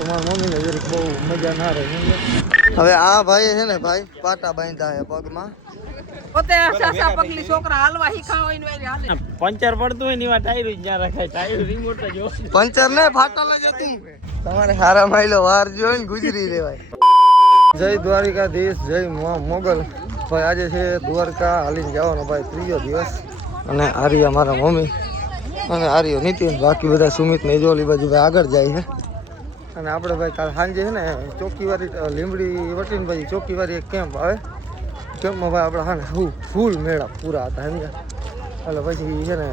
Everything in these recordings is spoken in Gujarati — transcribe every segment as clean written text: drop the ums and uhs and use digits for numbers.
તો મારી મમ્મીને જરીક બહુ મજા ના રહે. હવે આ ભાઈ છે ને ભાઈ પાટા બાંધ્યા છે પગમાં. પોતે સાસા પગલી છોકરા હાલવા હીખા હોય ને હાલે. પંચર પડતું હોય ને એવા ટાયર જ ના રખાય. ટાયર રિમોટ જ હોય. પંચર ને ફાટલ જ હતું. તમારે હારા માયલો વાર જોઈને ગુજરી દેવાય. જય દ્વારિકાધીશ, જય મોગલ. ભાઈ આજે છે દ્વારકા હાલીને જવાનો ભાઈ 3જો દિવસ. અને આર્ય મારા મમ્મી અને આર્ય નીતિન, બાકી બધા સુમિત ને જોલી બાજુ ભાઈ આગળ જાય છે. અને આપણે ભાઈ કાલ સાંજે છે ને ચોકીવારી લીંબડી વટીને ભાઈ ચોકીવારી એક કેમ્પ આવે. કેમ્પમાં ભાઈ આપણે હા ફૂલ મેળા પૂરા હતા સમજ્યા. એટલે પછી છે ને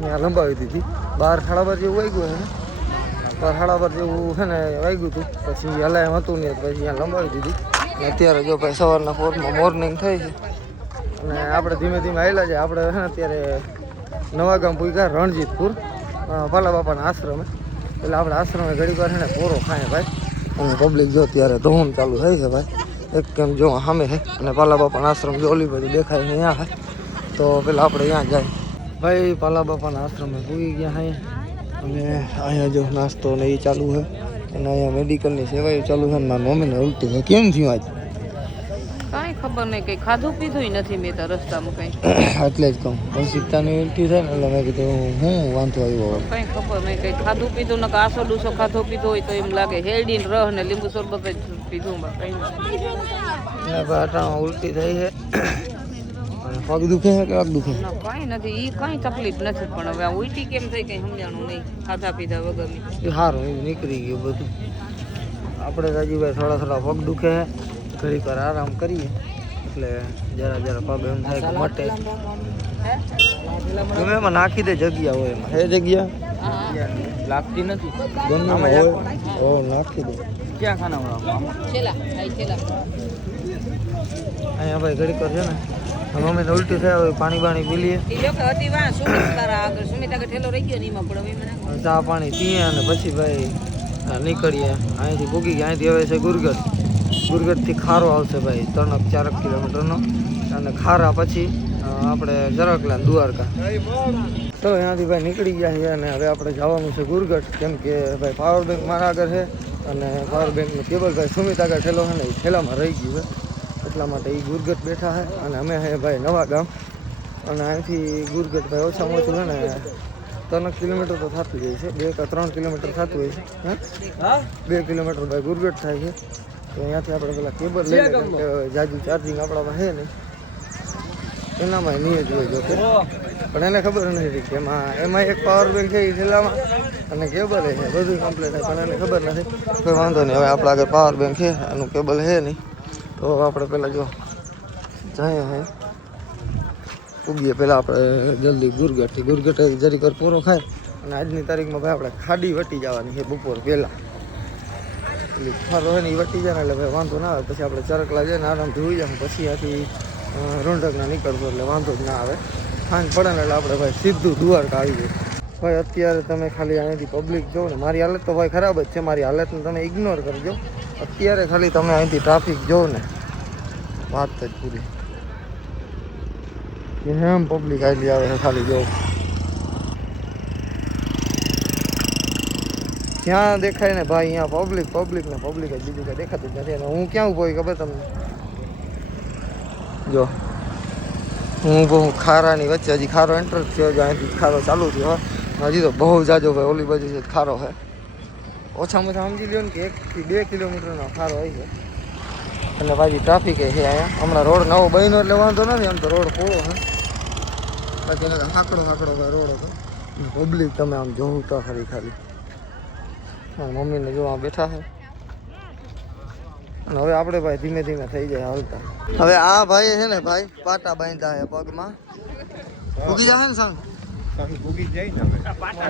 ત્યાં લંબાવી દીધી. 12-12 જેવું વાગ્યું છે ને, 12-12 જેવું છે ને વાગ્યું હતું. પછી હલાય એમ હતું નહીં, પછી ત્યાં લંબાવી દીધી. અત્યારે જો ભાઈ સવારના પોરમાં મોર્નિંગ થઈ છે. અને આપણે ધીમે ધીમે આવેલા છે. આપણે છે ને અત્યારે નવા ગામ પૂગ્યા રણજીતપુર પાલા બાપાના આશ્રમે. એટલે આપણે આશ્રમે ઘડીક વાર છે ને પોરો ખાય ભાઈ. અને પબ્લિક જો અત્યારે ધૂમ ચાલુ થઈ છે ભાઈ. એક કેમ જો સામે છે અને પાલા બાપાના આશ્રમ જો ઓલી બાજુ દેખાય છે અહીંયા છે. તો પેલા આપણે ત્યાં જાય ભાઈ. પાલા બાપાના આશ્રમે પૂગી ગયા છે. અને અહીંયા જો નાસ્તો ને એ ચાલુ છે. અને અહીંયા મેડિકલની સેવાઓ ચાલુ છે. અને મારી મમ્મીને ઉલટી છે. કેમ થયું આજ? કાંઈ ખબર નહીં, કઈ ખાધું પીધું નથી મેં તો રસ્તામાં કઈ. એટલે જ કહું સીતાની ઉલટી થાય ને એટલે મેં કીધું હું વાંધો આવ્યો. કઈ ખબર નહીં, કઈ ખાધું પીધું ને આસો ડૂસો ખાધો પીધો હોય તો એમ લાગે. હેરડી ને રહ ને લીંબુ શરબત જ પીધું કઈ અટાણમાં ઉલટી થઈ છે. પગ દુખે છે કે પગ દુખે? કઈ નથી, ઈ કઈ તકલીફ નથી. પણ હવે ઉલટી કેમ થઈ કઈ સમજાણું નહીં ખાધા પીધા વગર. સારું એ નીકળી ગયું બધું. આપણે રાજીભાઈ થોડા પગ દુખે છે. ઘડીક વાર આરામ કરીએ એટલે જરા પગ એમ થાય કે મટે. ગમે એમાં નાખી દે જગ્યા હોય એમાં. હે જગ્યા લાગતી નથી. ગમે હોય નાખી દે. ક્યાં ખાના અહીંયા ભાઈ ઘડીક વાર છે ને મમ્મીને ઉલટી થયા હોય પાણી બાણી પી લઈએ. ચા પાણી પીએ અને પછી ભાઈ નીકળીએ. અહીંથી ભૂગી ગયા. અહીંથી હવે છે ગુરગઢ. ગુરગઢથી ખારો આવશે ભાઈ 3-4 કિલોમીટરનો. અને ખારા પછી આપણે ઝરકલા દ્વારકા. તો અહીંયાથી ભાઈ નીકળી ગયા છે. અને હવે આપણે જવાનું છે ગુરગઢ. કેમ કે ભાઈ પાવર બેંક મારા આગળ છે. અને પાવર બેંકનું કેબલ ભાઈ સુમિત આગળ ઠેલો છે ને એ ઠેલામાં રહી ગયું છે. એટલા માટે એ ગુરગઢ બેઠા છે. અને અમે હે ભાઈ નવા ગામ. અને અહીંથી ગુરગઢ ભાઈ ઓછામાં ઓછું છે ને 3 કિલોમીટર તો થતું જાય છે. 2 કે 3 કિલોમીટર થતું હોય છે. હા 2 કિલોમીટર ભાઈ ગુરગઢ થાય છે. તો અહીંયાથી આપણે પેલા કેબલ લઈ લઈએ. જાજુ ચાર્જિંગ આપણામાં છે નહીં. એનામાં નહીં જ હોય જોકે. પણ એને ખબર નથી કે એમાં એક પાવર બેંક છે એ ઠેલામાં અને કેબલ છે બધું કમ્પ્લીટ છે. પણ એને ખબર નથી. કોઈ વાંધો નહીં. હવે આપણા આગળ પાવર બેંક છે, એનું કેબલ છે નહીં. તો આપણે પહેલાં જો જઈએ હે ઉગીએ પહેલાં આપણે જલ્દી ગુરગઢથી. ગુરગઢ જરીક વાર પૂરો ખાય. અને આજની તારીખમાં ભાઈ આપણે ખાડી વટી જવાની છે બપોર પહેલાં. એટલે ખારો હોય ને એ વટી જાય ને એટલે ભાઈ વાંધો ના આવે. પછી આપણે ચરકલા જઈને આરામથી હોઈ જાય. પછી ત્યાંથી રોંઢકના નીકળશું એટલે વાંધો જ ના આવે. સાંજ પડે ને એટલે આપણે ભાઈ સીધું દ્વારકા આવી જાય. ભાઈ અત્યારે તમે ખાલી અહીંથી પબ્લિક જો ને. મારી હાલત તો ભાઈ ખરાબ જ છે. મારી હાલતને તમે ઇગ્નોર કરજો. અત્યારે ખાલી તમે અહીંથી ટ્રાફિક જોવો ને વાત જ પૂરી. એમ પબ્લિક આટલી આવે છે ખાલી જોવો. ક્યાં દેખાય ને ભાઈ અહીંયા પબ્લિક ને પબ્લિક જ, બીજું કંઈ દેખાતું જ નથી. અને હું ક્યાં ઊભો હોય ખબર તમને? જો હું ઊભો હું ખારાની વચ્ચે. હજી ખારો એન્ટર થયો છે. અહીંથી ખારો ચાલુ થયો. હજી તો બહુ જાજો ભાઈ ઓલી બાજુ છે ખારો છે. ઓછામાં ઓછા સમજી લ્યો ને કે 1 થી 2 કિલોમીટરનો ખારો હોય છે. અને પાછી ટ્રાફિક છે અહીંયા. હમણાં રોડ નવો બન્યો એટલે વાંધો નથી. આમ તો રોડ પોળો છે. બાકી એને હાકડો ભાઈ રોડ હતો. પબ્લિક તમે આમ જોવું તો ખરી ખાલી. મમ્મીને જોવા બેઠા છે. અને હવે આપણે ભાઈ ધીમે ધીમે થઈ જાય હાલતા. હવે આ ભાઈ છે ને ભાઈ પાટા બાંધ્યા છે પગમાં. ઉગી જાય ને સાંજ ભૂગી જાય ને મને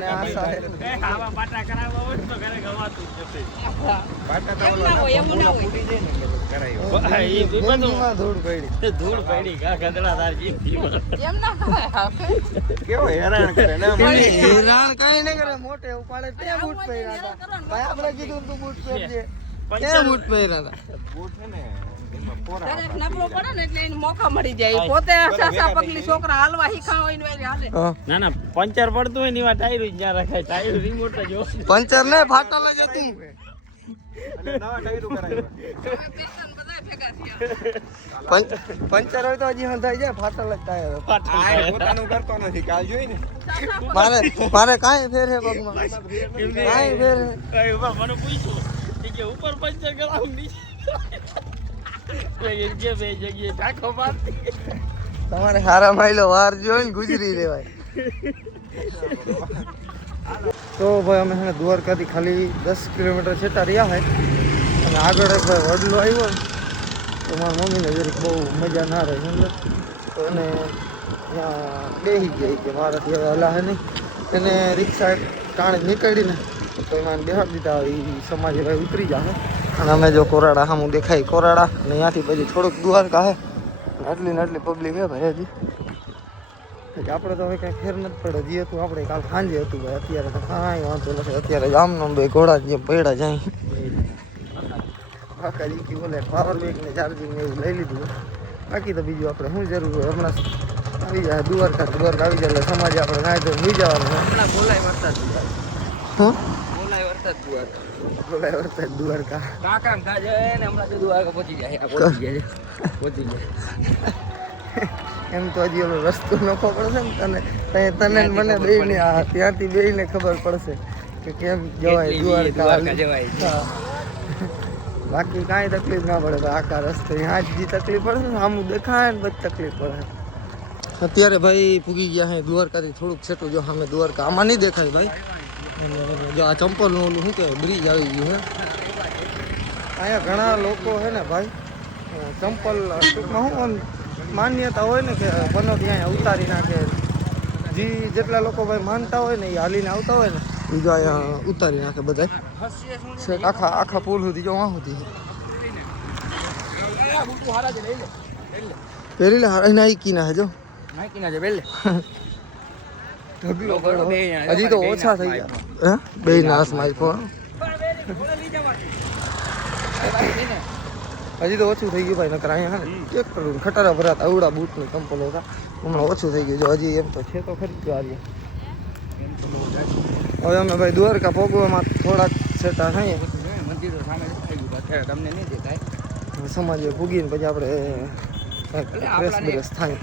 આશા છે. પાટા કરાવવા હોય તો ઘરે ગવાતું જ નથી. પાટા તો ધૂળ પડી. ધૂળ પડી ગધડા તાર એમ ના કરાય. કેવો હેરાન કરે ને. હેરાન કઈ નહીં કરે. મોટે ઉપાડે તે બૂટ પહેર્યા હતા ભાઈ. આપણે કીધું તું બૂટ પહેરજે. તે બૂટ પહેર્યા હતા. બૂટ છે ને દરેક નબળો પડે ને એટલે એને મોકા મળી જાય. પોતે સાસા પગલી છોકરા હાલવા હીખા હોય ને હાલે. ના પંચર પડતું હોય ને એવા ટાયર જ ના રખાય. ટાયર રિમોટ જ હોય. પંચર ને ફાટલ જ હતું. અને નવા ટાયરો કરાવ્યા. પંચર હોય તો હજી હંધાઈ જાય ફાટલ જ ટાયર આ એ પોતાનું કરતો નથી કાલ જોઈ ને મારે કાંઈ ફેર હે પગમાં કાંઈ ફેર હે મને પૂછ્યું કે ઉપર પંચર કરાવું નીચે બે જગ્યાએ ટાંકો મારતી. તમારે હારા માયલો વાર જોઈને ગુજરી લેવાય. તો ભાઈ અમે છે ને દ્વારકાથી ખાલી 10 કિલોમીટર છેટા રહ્યા હોય અને આગળ એક ભાઈ વડલો આવ્યો ને તો મારી મમ્મીને જરીક બહુ મજા ના રહી સમજો તો એને ત્યાં બેસી ગઈ કે મારાથી હવે હલાહે નહીં એને રિક્ષા ટાણે નીકળીને તો એમાં બેહાડી દીધા એ સમાજે ભાઈ ઉતરી જશે અને અમે જો કોરાડા સામું દેખાય કોરાડા અને ત્યાંથી પછી થોડુંક દ્વારકા હે આટલી ને આટલી પબ્લિક હે ભાઈ હજી આપણે તો હવે કાંઈ ફેર નથી પડે જે હતું આપણે કાલ સાંજે હતું ભાઈ અત્યારે તો કાંઈ વાંધો નથી અત્યારે જામનો બે ઘોડા જે પડ્યા જાય કાકાજી કે બોલે પાવર બેંક ને ચાર્જિંગ ને એવું લઈ લીધું બાકી તો બીજું આપણે શું જરૂર હોય હમણાં આવી જાય દ્વારકા આવી જાય એટલે સમાજે આપણે નાય તો નહીં જવાનું હમણાં બોલાય વરસાદ શું બોલાય વરસાદ દ્વારકા બોલાય વરસાદ દ્વારકા કાકા કાજે ને હમણાં તો દ્વારકા પહોંચી જાય પહોંચી જાય એમ તો હજી ઓલો રસ્તો નખો પડશે ને તને ને મને બેયને ત્યાંથી બેયને ખબર પડશે કે કેમ જવાય દ્વારકા જવાય હા. બાકી કાંઈ તકલીફ ના પડે આખા રસ્તે ત્યાં જ જે તકલીફ પડે ને આમ દેખાય ને બધી તકલીફ પડે અત્યારે ભાઈ પૂગી ગયા હે દ્વારકાથી થોડુંક છેટું જો સામે દ્વારકા આમાં નહીં દેખાય ભાઈ જો આ ચંપલનું ઓલું શું કહેવાય બ્રિજ આવી ગયું હે અહીંયા ઘણા લોકો હે ને ભાઈ ચંપલ ટૂંકમાં શું માન્યતા હોય ને કે પનોતી અહીંયા ઉતારી નાખે જેટલા લોકો ભાઈ માનતા હોય ને એ હાલીને આવતા હોય ને એ જો અહીંયા ઉતારી નાખે બધા છેક આખા પુલ સુધી જો વાં સુધી પહેરી લે હારા નાઈકી ના જો ઢગલો પડો. હજી તો ઓછા થઈ ગયા હે બે નાસ માં ફોન હજી તો ઓછું થઈ ગયું ભાઈ નકર અહીંયા હે ચેક કરું ખટારા ભરાત આવડા બૂટની ચંપલ હતા હમણાં ઓછું થઈ ગયું જો હજી એમ તો છે તો ખરી જ આજે હવે અમે ભાઈ દ્વારકા ભોગવામાં થોડાક છેટા થઈએ મંદિરો સામે દેખાઈ ગયું અત્યારે તમને નહીં દેખાય સમાજે ભૂગીને પછી આપણે ફ્રેશ બ્રેશ થાય